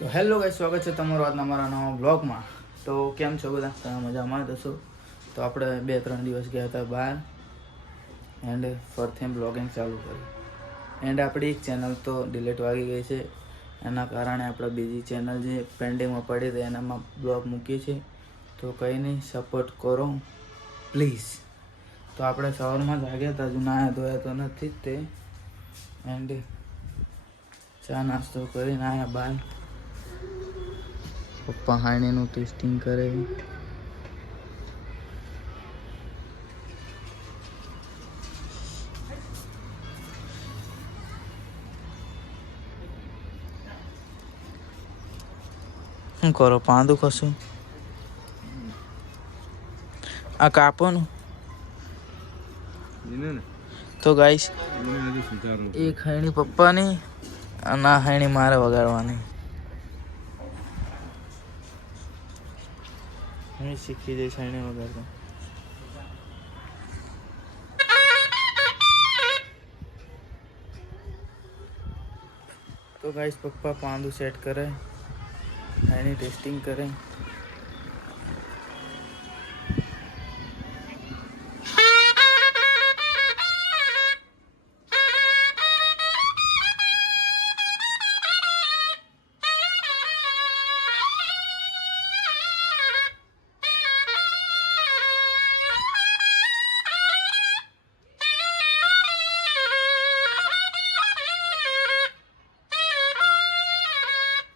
તો hello guys, સ્વાગત છે તમારું આજના મારા નવા બ્લોગમાં. તો કેમ છો બધા? તમે મજામાં જ હશો. તો આપણે 2-3 દિવસ ગયા હતા બહાર એન્ડ ફરથી બ્લોગિંગ ચાલુ કર્યું. એન્ડ આપણી એક ચેનલ તો ડિલીટ વાગી ગઈ છે. એના કારણે આપણે બીજી ચેનલ જે પેન્ડિંગમાં પડી હતી એનામાં બ્લોગ મૂકીએ છીએ. તો કંઈ નહીં, સપોર્ટ કરો પ્લીઝ. તો આપણે સવારમાં જાગ્યા હતા, હજુ નાયા ધોયા તો નથી જ તે. એન્ડ ચા નાસ્તો કરીને આવ્યા બહાર. પપ્પા હાણીનું ટેસ્ટિંગ કરે. શું કરો? પાંદું કશું આ કાપો ને. તો ગાઈસ, એક હાણી પપ્પાની અને આ હાણી મારે વગાડવાની. હું શીખી જઈશ હાણી વગાડતા. તો ગાઈસ, પપ્પા પાંદું સેટ કરે, હાણી ટેસ્ટિંગ કરે.